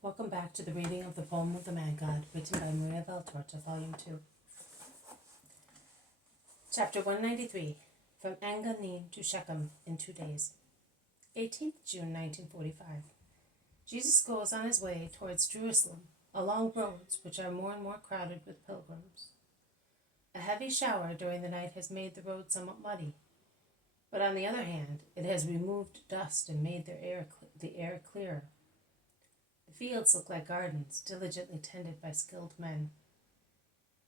Welcome back to the reading of the poem of the Man God, written by Maria Valtorta, Volume 2. Chapter 193, From Engannim to Shechem in 2 days. 18th June 1945. Jesus goes on his way towards Jerusalem, along roads which are more and more crowded with pilgrims. A heavy shower during the night has made the road somewhat muddy, but on the other hand, it has removed dust and made the air clearer. The fields look like gardens, diligently tended by skilled men.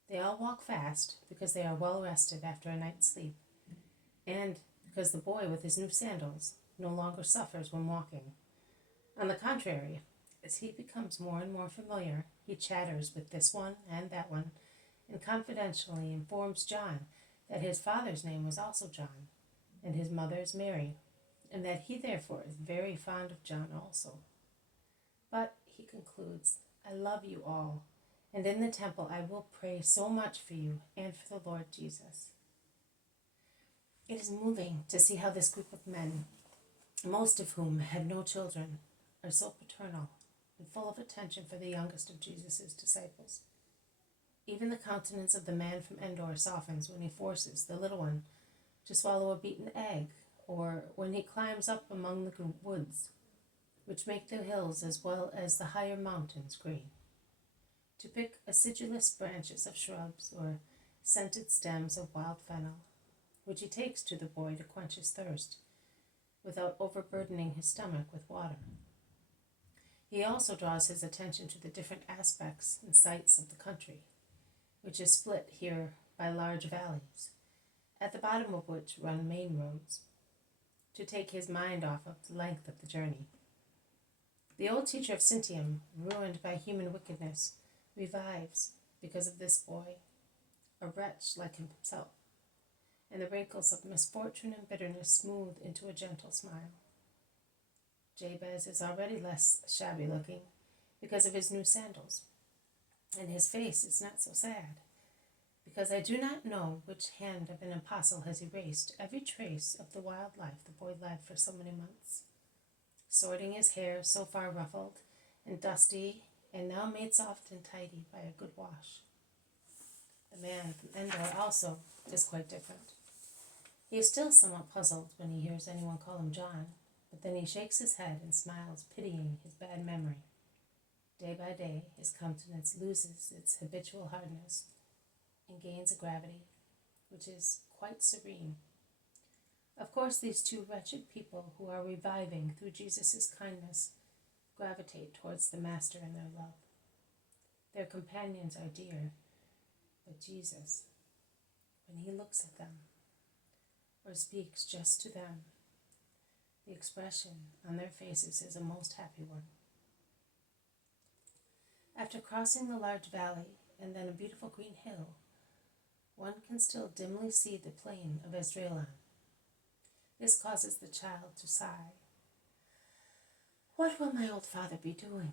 They all walk fast because they are well rested after a night's sleep, and because the boy with his new sandals no longer suffers when walking. On the contrary, as he becomes more and more familiar, he chatters with this one and that one, and confidentially informs John that his father's name was also John, and his mother's Mary, and that he therefore is very fond of John also. But he concludes, I love you all, and in the temple I will pray so much for you and for the Lord Jesus. It is moving to see how this group of men, most of whom had no children, are so paternal and full of attention for the youngest of Jesus' disciples. Even the countenance of the man from Endor softens when he forces the little one to swallow a beaten egg, or when he climbs up among the woods, which make the hills as well as the higher mountains green, to pick acidulous branches of shrubs or scented stems of wild fennel, which he takes to the boy to quench his thirst, without overburdening his stomach with water. He also draws his attention to the different aspects and sights of the country, which is split here by large valleys, at the bottom of which run main roads, to take his mind off of the length of the journey. The old teacher of Sintium, ruined by human wickedness, revives because of this boy, a wretch like himself, and the wrinkles of misfortune and bitterness smooth into a gentle smile. Jabez is already less shabby looking because of his new sandals, and his face is not so sad, because I do not know which hand of an apostle has erased every trace of the wild life the boy led for so many months, sorting his hair so far ruffled and dusty and now made soft and tidy by a good wash. The man from Endor also is quite different. He is still somewhat puzzled when he hears anyone call him John, but then he shakes his head and smiles, pitying his bad memory. Day by day, his countenance loses its habitual hardness and gains a gravity which is quite serene. Of course, these two wretched people who are reviving through Jesus' kindness gravitate towards the Master in their love. Their companions are dear, but Jesus, when he looks at them or speaks just to them, the expression on their faces is a most happy one. After crossing the large valley and then a beautiful green hill, one can still dimly see the plain of Esdraelon. This causes the child to sigh. What will my old father be doing?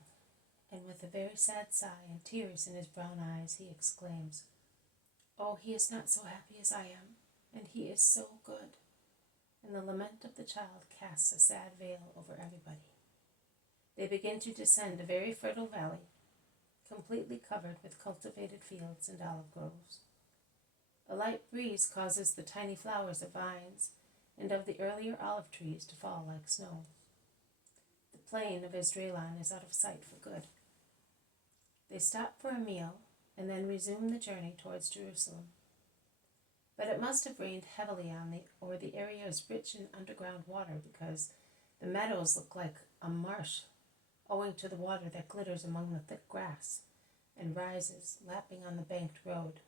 And with a very sad sigh and tears in his brown eyes, he exclaims, Oh, he is not so happy as I am, and he is so good. And the lament of the child casts a sad veil over everybody. They begin to descend a very fertile valley, completely covered with cultivated fields and olive groves. A light breeze causes the tiny flowers of vines and of the earlier olive trees to fall like snow. The plain of Esdraelon is out of sight for good. They stop for a meal and then resume the journey towards Jerusalem. But it must have rained heavily or the area is rich in underground water, because the meadows look like a marsh owing to the water that glitters among the thick grass and rises, lapping on the banked road,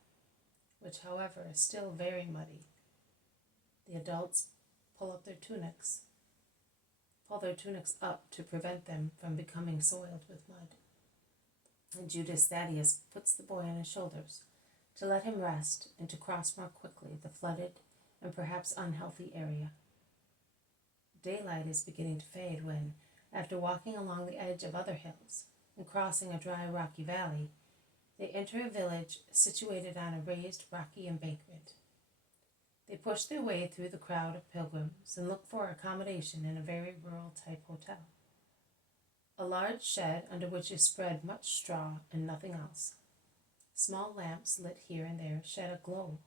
which, however, is still very muddy. The adults pull their tunics up to prevent them from becoming soiled with mud. And Judas Thaddeus puts the boy on his shoulders to let him rest and to cross more quickly the flooded and perhaps unhealthy area. Daylight is beginning to fade when, after walking along the edge of other hills and crossing a dry rocky valley, they enter a village situated on a raised rocky embankment. They push their way through the crowd of pilgrims and look for accommodation in a very rural-type hotel. A large shed under which is spread much straw and nothing else. Small lamps lit here and there shed a glow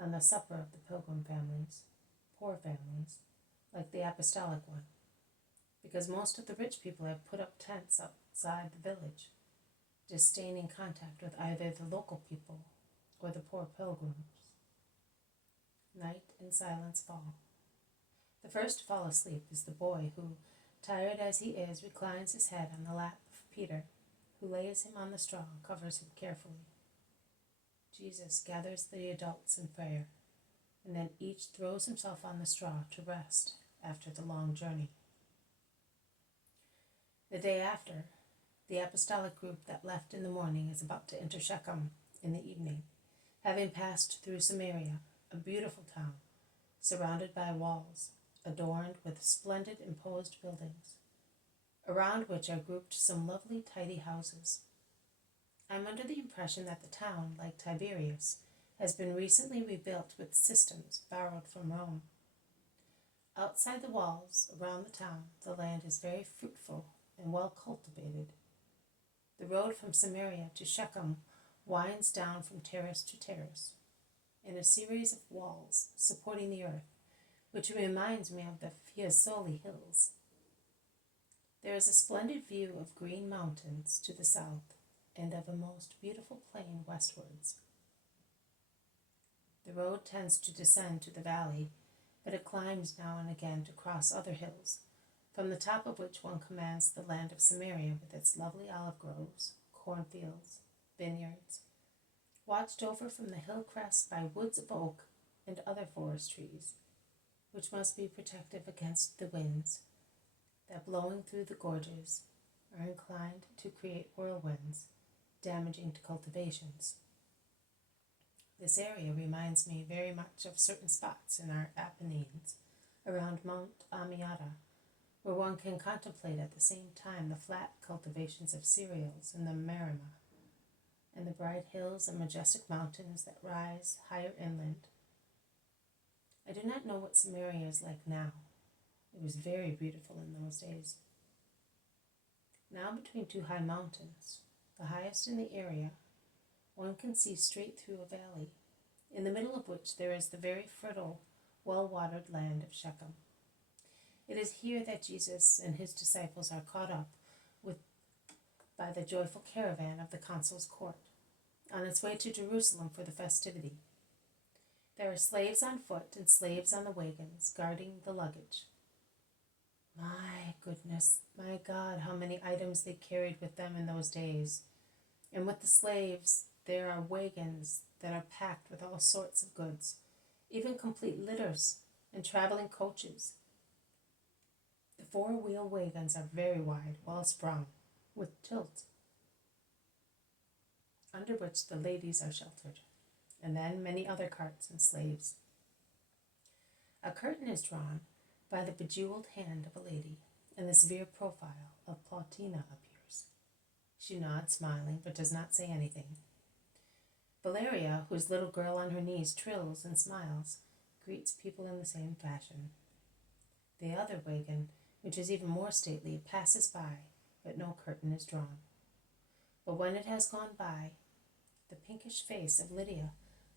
on the supper of the pilgrim families, poor families, like the apostolic one, because most of the rich people have put up tents outside the village, disdaining contact with either the local people or the poor pilgrims. Night and silence fall. The first to fall asleep is the boy who, tired as he is, reclines his head on the lap of Peter, who lays him on the straw and covers him carefully. Jesus gathers the adults in prayer, and then each throws himself on the straw to rest after the long journey. The day after, the apostolic group that left in the morning is about to enter Shechem in the evening, having passed through Samaria, a beautiful town, surrounded by walls, adorned with splendid imposed buildings, around which are grouped some lovely tidy houses. I am under the impression that the town, like Tiberias, has been recently rebuilt with systems borrowed from Rome. Outside the walls, around the town, the land is very fruitful and well cultivated. The road from Samaria to Shechem winds down from terrace to terrace, in a series of walls supporting the earth, which reminds me of the Fiesole Hills. There is a splendid view of green mountains to the south, and of a most beautiful plain westwards. The road tends to descend to the valley, but it climbs now and again to cross other hills, from the top of which one commands the land of Samaria with its lovely olive groves, cornfields, vineyards, watched over from the hill crests by woods of oak and other forest trees, which must be protective against the winds that, blowing through the gorges, are inclined to create whirlwinds, damaging to cultivations. This area reminds me very much of certain spots in our Apennines, around Mount Amiata, where one can contemplate at the same time the flat cultivations of cereals in the Maremma, and the bright hills and majestic mountains that rise higher inland. I do not know what Samaria is like now. It was very beautiful in those days. Now between two high mountains, the highest in the area, one can see straight through a valley, in the middle of which there is the very fertile, well-watered land of Shechem. It is here that Jesus and his disciples are caught up with by the joyful caravan of the consul's court, on its way to Jerusalem for the festivity. There are slaves on foot and slaves on the wagons, guarding the luggage. My goodness, my God, how many items they carried with them in those days. And with the slaves, there are wagons that are packed with all sorts of goods, even complete litters and traveling coaches. The four-wheel wagons are very wide, well sprung, with tilt, under which the ladies are sheltered, and then many other carts and slaves. A curtain is drawn by the bejeweled hand of a lady, and the severe profile of Plautina appears. She nods, smiling, but does not say anything. Valeria, whose little girl on her knees trills and smiles, greets people in the same fashion. The other wagon, which is even more stately, passes by, but no curtain is drawn. But when it has gone by, the pinkish face of Lydia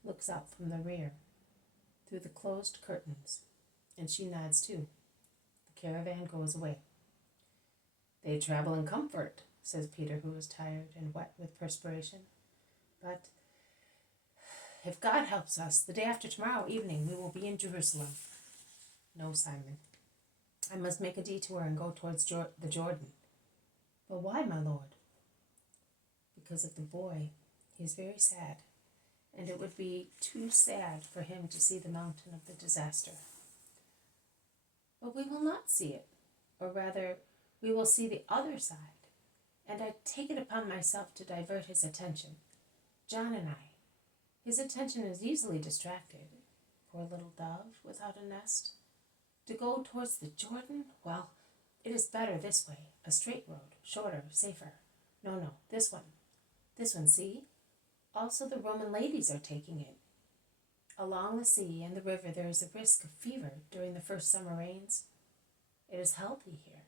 looks up from the rear, through the closed curtains, and she nods too. The caravan goes away. "They travel in comfort," says Peter, who is tired and wet with perspiration. "But if God helps us, the day after tomorrow evening we will be in Jerusalem." "No, Simon. I must make a detour and go towards the Jordan." "But why, my lord?" "Because of the boy. He is very sad, and it would be too sad for him to see the mountain of the disaster." "But we will not see it, or rather, we will see the other side, and I take it upon myself to divert his attention. John and I. His attention is easily distracted. Poor little dove without a nest. To go towards the Jordan? Well, it is better this way, a straight road, shorter, safer. No, this one. This one, see? Also the Roman ladies are taking it. Along the sea and the river there is a risk of fever during the first summer rains. It is healthy here.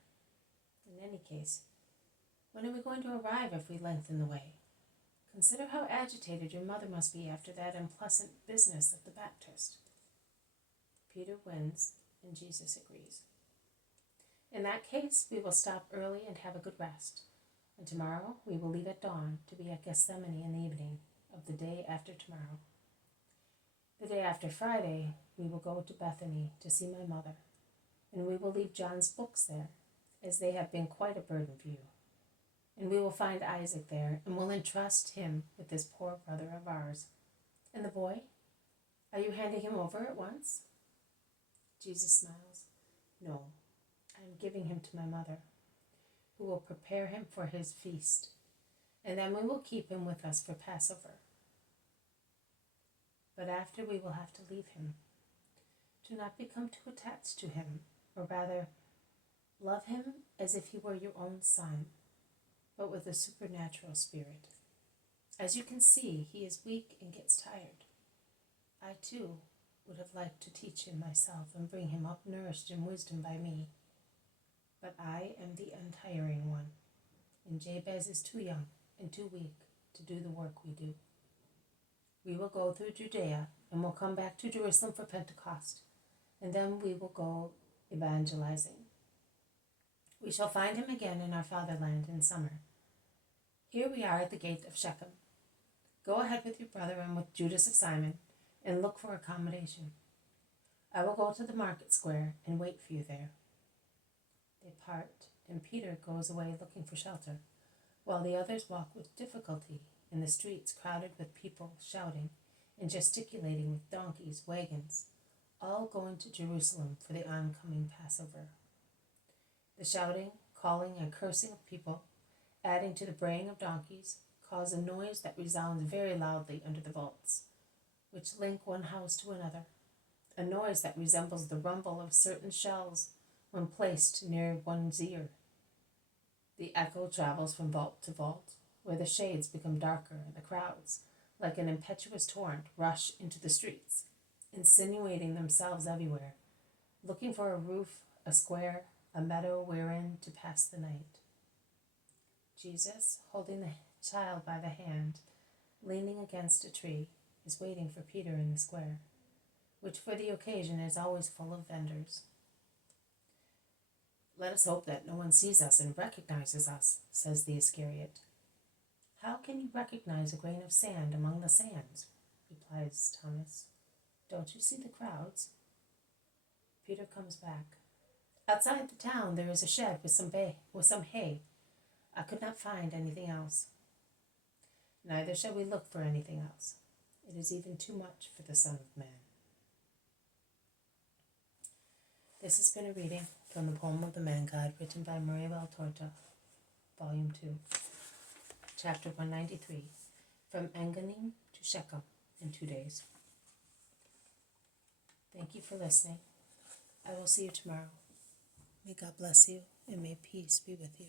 In any case, When are we going to arrive if we lengthen the way? Consider how agitated your mother must be after that unpleasant business of the Baptist. Peter wins, and Jesus agrees. In that case, we will stop early and have a good rest, and tomorrow we will leave at dawn to be at Gethsemane in the evening of the day after tomorrow. The day after Friday, we will go to Bethany to see my mother, and we will leave John's books there, as they have been quite a burden for you. And we will find Isaac there, and will entrust him with this poor brother of ours. And the boy? Are you handing him over at once? Jesus smiles. No, I am giving him to my mother, who will prepare him for his feast, and then we will keep him with us for Passover. But after we will have to leave him. Do not become too attached to him, or rather, love him as if he were your own son, but with a supernatural spirit. As you can see, he is weak and gets tired. I, too, would have liked to teach him myself and bring him up nourished in wisdom by me. But I am the untiring one, and Jabez is too young and too weak to do the work we do. We will go through Judea and will come back to Jerusalem for Pentecost, and then we will go evangelizing. We shall find him again in our fatherland in summer. Here we are at the gate of Shechem. Go ahead with your brother and with Judas of Simon, and look for accommodation. I will go to the market square and wait for you there. They part, and Peter goes away looking for shelter, while the others walk with difficulty in the streets crowded with people shouting and gesticulating with donkeys, wagons, all going to Jerusalem for the oncoming Passover. The shouting, calling, and cursing of people, adding to the braying of donkeys, cause a noise that resounds very loudly under the vaults, which link one house to another, a noise that resembles the rumble of certain shells when placed near one's ear. The echo travels from vault to vault, where the shades become darker and the crowds, like an impetuous torrent, rush into the streets, insinuating themselves everywhere, looking for a roof, a square, a meadow wherein to pass the night. Jesus, holding the child by the hand, leaning against a tree, is waiting for Peter in the square, which for the occasion is always full of vendors. Let us hope that no one sees us and recognizes us, says the Iscariot. How can you recognize a grain of sand among the sands? Replies Thomas. Don't you see the crowds? Peter comes back. Outside the town there is a shed with some hay. I could not find anything else. Neither shall we look for anything else. It is even too much for the Son of Man. This has been a reading from the poem of the Man-God, written by Maria Valtorta, Volume 2, Chapter 193, From Engannim to Shechem in 2 days. Thank you for listening. I will see you tomorrow. May God bless you, and may peace be with you.